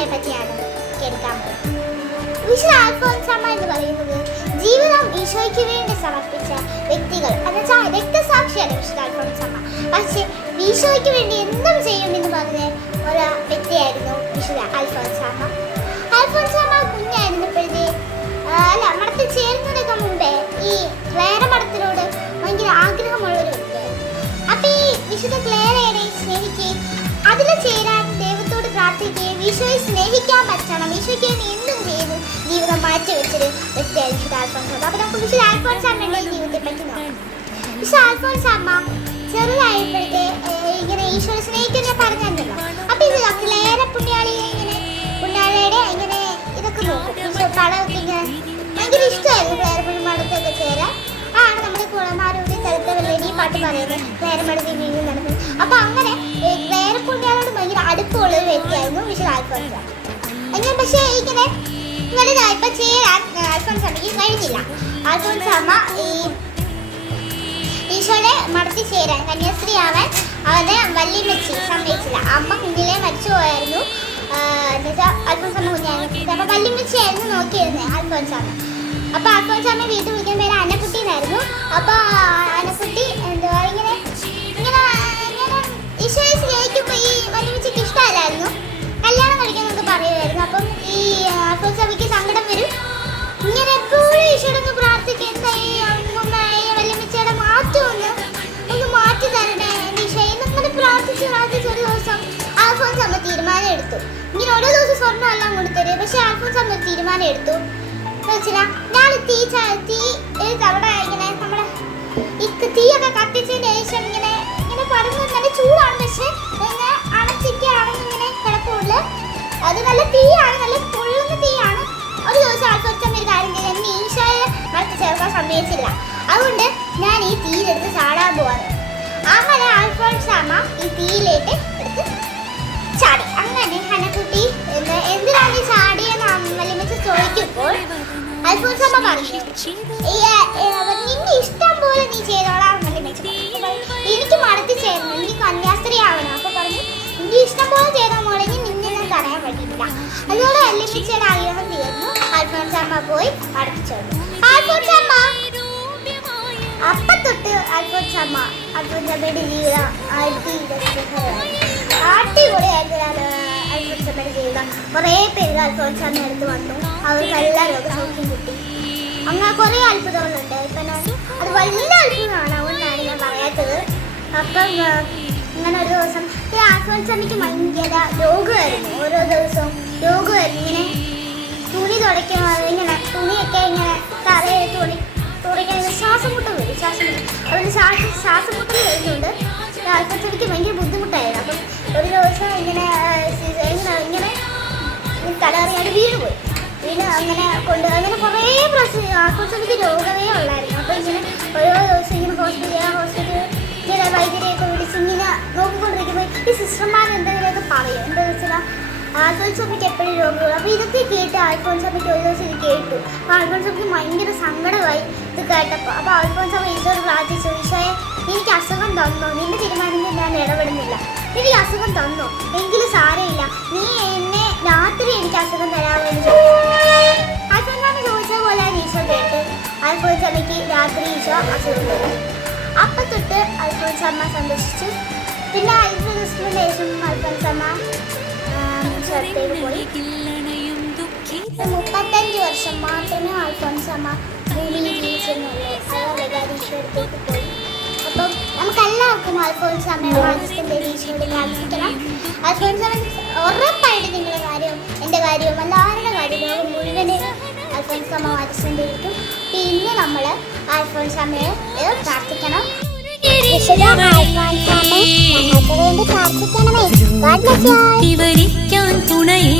അൽഫോൻസാമ്മയെ പറ്റിയാണ് കേൾക്കാൻ പോകുന്നത്. വിശുദ്ധ അൽഫോൻസാമ്മ എന്ന് പറയുന്നത് ജീവിതം ഈശോയ്ക്ക് വേണ്ടി സമർപ്പിച്ച വ്യക്തികൾ, എന്നുവെച്ചാൽ രക്തസാക്ഷിയാണ് വിശുദ്ധ അൽഫോൻസാമ്മ. പക്ഷേ ഈശോയ്ക്ക് വേണ്ടി എന്തും ചെയ്യുമെന്ന് പറഞ്ഞ ഒരു വ്യക്തിയായിരുന്നു വിശുദ്ധ അൽഫോൻസാമ്മ. അൽഫോൻസാമ്മ കുഞ്ഞായിരുന്നപ്പോഴത്തെ മഠത്തിൽ ചേരുന്നതിനൊക്കെ മുമ്പേ ഈ ക്ലേര മഠത്തിനോട് ഭയങ്കര ആഗ്രഹമുള്ളൊരു വ്യക്തിയായിരുന്നു. അപ്പൊ ഈ വിശുദ്ധ ക്ലേരയെ സ്നേഹിക്കുകയും അതിൽ ചേരാൻ ദൈവത്തോട് പ്രാർത്ഥിക്കുകയും ഈശോയെ സ്നേഹിക്കാൻ പറ്റണം, ഈശോയ്ക്ക് വേണ്ടി എന്തും ചെയ്ത് ജീവിതം മാറ്റി വെച്ചൊരു വ്യക്തിയായിരുന്നു വിശുദ്ധ അൽഫോൻസാമ്മ. അപ്പൊ നമുക്ക് വിശുദ്ധ അൽഫോൻസാമ്മയുടെ ജീവിതത്തെ പറ്റി നോക്കാം. വിശുദ്ധ അൽഫോൻസാമ്മ ചെറുതായപ്പോഴത്തെ ഇങ്ങനെ ഈശോയെ സ്നേഹിക്കുന്ന പറഞ്ഞല്ലോ. അപ്പൊ ഇത് ക്ലേര പുണ്യാളിയെ പുണ്യാളിയുടെ ഇങ്ങനെ ഇതൊക്കെ നോക്കും. ഈശോ പടമൊക്കെ ഇങ്ങനെ ഭയങ്കര ഇഷ്ടമായിരുന്നു ക്ലേര പുണ്യമടത്തൊക്കെ ചേരാൻ. ആണ് നമ്മുടെ കുളമാരൂരി തലത്തവല്ലേരി ഈ പാട്ട് പറയുന്നത് ക്ലേരമടത്തിൽ വീണ്ടും നടന്നത്. അപ്പൊ അങ്ങനെ ക്ലേര പുണ്യാളോട് ഭയങ്കര അടുപ്പമുള്ള ഒരു വ്യക്തിയായിരുന്നു വിശുദ്ധ അൽഫോൻസാമ്മ. അങ്ങനെ പക്ഷേ ഇങ്ങനെ വലുതായപ്പോ ചേരാൻ അൽഫോൻസാമ്മയ്ക്ക് കഴിഞ്ഞില്ല. അൽഫോൻസാമ്മ ഈശോയുടെ മഠത്തിൽ ചേരാൻ കന്യാസ്ത്രീ ആവാൻ അവനെ വല്യമ്മച്ചി സമ്മതിച്ചില്ല. അമ്മ കുഞ്ഞിലെ മരിച്ചു പോയായിരുന്നു. എന്നുവെച്ചാൽ അൽഫോൻസാമ്മ കുഞ്ഞായിരുന്നു. അപ്പൊ വല്യമ്മച്ചിയായിരുന്നു നോക്കിയിരുന്നത് അൽഫോൻസാമ്മ. അപ്പൊ അൽഫോൻസാമ്മ വീട്ടിൽ വിളിക്കുന്ന പേര് അന്നക്കുട്ടി എന്നായിരുന്നു. അപ്പൊ അന്നക്കുട്ടി എന്തുവാ ഇങ്ങനെ ഇങ്ങനെ ഇങ്ങനെ ഈശോയെ സ്നേഹിക്കുമ്പോ ഈ വല്യമ്മച്ചിക്ക് ഇഷ്ടമല്ലായിരുന്നു, കല്യാണം കഴിക്കാന്നൊക്കെ പറയുമായിരുന്നു. അപ്പം ഈ അൽഫോൻസാമ്മയ്ക്ക് സങ്കടം വരും. ഇങ്ങനെ എപ്പോഴും ഈശോയോടൊന്ന് പ്രാർത്ഥിക്കും, എന്താ ഈ വല്യമ്മച്ചിയുടെ മാറ്റം ഒന്ന് മാറ്റി തരണേ ഈശോയെ എന്നൊക്കെ പ്രാർത്ഥിച്ച് ഒരു ദിവസം അൽഫോൻസാമ്മ തീരുമാനം എടുത്തു. ഇങ്ങനെ ഓരോ ദിവസം സ്വർണ്ണം എല്ലാം കൊടുത്തരും. പക്ഷെ അൽഫോൻസാമ്മ ഒരു തീരുമാനം എടുത്തു. ഞാൻ അവിടെ ഇങ്ങനെ നമ്മുടെ തീയൊക്കെ കത്തിച്ചതിന് ശേഷം ഇങ്ങനെ ഇങ്ങനെ പറഞ്ഞു നല്ല ചൂടാണ്, പക്ഷെ ഇങ്ങനെ അണച്ചിക്കാണെന്ന് ഇങ്ങനെ കിടപ്പുള്ളു. അത് നല്ല തീയാണ്, നല്ല പൊള്ളുന്ന തീയാണ്. ഒരു ദിവസം അൽഫോൻസാമ്മ ഒരു കാര്യം ചെയ്ത് എന്നെ ഈശോയെ മടക്കി ചേർക്കാൻ സമ്മതിച്ചില്ല, അതുകൊണ്ട് ഞാൻ ഈ തീയിലെടുത്ത് ചാടാൻ പോവാണ്. അങ്ങനെ അൽഫോൻസാമ്മ ഈ തീയിലേക്ക് എടുത്ത് ചാടി. അങ്ങനെ ഹനക്കുട്ടി എന്തിനാണ് ഈ ചാടിയെന്ന് വല്യമ്മച്ചി ചോദിക്കുമ്പോൾ അൽഫോൻസാമ്മ പറഞ്ഞു, നിന്റെ ഇഷ്ടം പോലെ നീ ചെയ്തോളാം വല്യമ്മച്ചി. എനിക്ക് മടത്തി ചേരണം, എനിക്ക് കന്യാസ്ത്രീ ആവണം. അപ്പൊ പറഞ്ഞു, നിന്റെ ഇഷ്ടം പോലെ ചെയ്താൽ മോളെ നിന്നെ ഞാൻ തടയാൻ പറ്റില്ല. അതോടെ വല്യമ്മച്ചിയുടെ ആഗ്രഹം തീർന്നു. അൽഫോൻസാമ്മ പോയി മടത്തി ചേർന്നു. അൽഫോൻസാമ്മ അപ്പത്തൊട്ട് അൽഫോൻസാമ്മയുടെ ജീവിതം അടിപൊളിയായിരുന്നു. അൽഫോൻസാമ്മയുടെ ജീവിതം കുറേ പേര് അൽഫോൻസാമ്മ അടുത്ത് വന്നു, അവർക്ക് എല്ലാ രോഗസൗഖ്യം കിട്ടി. അങ്ങനെ കുറേ അത്ഭുതങ്ങളുണ്ട്. ഇപ്പം അത് വലിയ അത്ഭുതമാണ്, അതുകൊണ്ടാണ് ഞാൻ പറയാത്തത്. അപ്പം ഇങ്ങനെ ഒരു ദിവസം ഈ അൽഫോൻസാമ്മയ്ക്ക് ഭയങ്കര രോഗമായിരുന്നു. ഓരോ ദിവസവും രോഗമായിരുന്നു. ഇങ്ങനെ തുണി തുടയ്ക്കുന്നത്, ഇങ്ങനെ തുണിയൊക്കെ ഇങ്ങനെ തലയിൽ തുടയ്ക്കാൻ ശ്വാസം മുട്ടൽ വരും. അതുകൊണ്ട് ശ്വാസം മുട്ടൽ വരുന്നുണ്ട്. അൽഫോൻസാമ്മയ്ക്ക് ഭയങ്കര ബുദ്ധിമുട്ടായിരുന്നു. അപ്പം ഒരു ദിവസം ഇങ്ങനെ തലറിയാണ്ട് വീണ് അങ്ങനെ അങ്ങനെ കുറേ അൽഫോൻസാമ്മയ്ക്ക് രോഗമേ ഉള്ളായിരുന്നു. അപ്പോൾ ഇങ്ങനെ ഓരോ ദിവസം ഇങ്ങനെ ഹോസ്പിറ്റൽ ഇങ്ങനെ വൈദ്യരെയൊക്കെ വിളിച്ച് ഇങ്ങനെ നോക്കിക്കൊണ്ടിരിക്കുമ്പോൾ ഈ സിസ്റ്റർമാർ എന്തെങ്കിലുമൊക്കെ പറയും. എന്താ വെച്ചാൽ അൽഫോൻസാമ്മയ്ക്ക് എപ്പോഴും രോഗമുള്ളൂ. അപ്പോൾ ഇതൊക്കെ കേട്ട് അൽഫോൻസാമ്മയ്ക്ക് ഒരു ദിവസം ഇത് കേട്ടു. അപ്പോൾ അൽഫോൻസാമ്മയ്ക്ക് ഭയങ്കര സങ്കടമായി ഇത് കേട്ടപ്പോൾ. അപ്പോൾ അൽഫോൻസാമ്മ ഈശോയോട് പ്രാർത്ഥിച്ചു, ഈശോയെ എനിക്ക് അസുഖം തന്നോ, നിന്റെ തീരുമാനത്തിൽ ഞാൻ ഇടപെടുന്നില്ല, എനിക്ക് അസുഖം തന്നോ, എങ്കിലും സാരമില്ല, നീ എന്നെ രാത്രി എനിക്ക് അസുഖം തരാമെന്ന് ചോദിച്ചു. അൽഫോൻസാമ്മ ചോദിച്ച പോലെ ഈശോ കേട്ട് അൽഫോൻസാമ്മയ്ക്ക് രാത്രി ഈശോ അസുഖം തരും. അപ്പം തൊട്ട് അൽഫോൻസാമ്മ സന്തോഷിച്ചു. പിന്നെ അത്ഭുത ദിവസത്തിന് ശേഷം അൽഫോൻസാമ്മ പോയി. 35 വർഷം മാത്രമേ അൽഫോൻസാമ്മ ഭൂമിയിൽ ജീവിച്ചിരുന്നുള്ളൂ. അയാൾ ഈശോയിലേക്ക് പോയി. അപ്പം നമുക്കെല്ലാവർക്കും അൽഫോൻസാമ്മയുടെ മാധ്യസ്ഥന്റെ ഈശോയോട് പ്രാർത്ഥിക്കണം. അൽഫോൻസാമ്മ ഉറപ്പായിട്ട് നിങ്ങളുടെ കാര്യവും എൻ്റെ കാര്യവും എല്ലാവരുടെ കാര്യവും ലോകം മുഴുവന് അൽഫോൻസാമ്മ മാധ്യസ്ഥന്റെ ഇരിക്കും. പിന്നെ നമ്മൾ അൽഫോൻസാമ്മയെ പ്രാർത്ഥിക്കണം. വിവരിക്കാൻ തുണയേ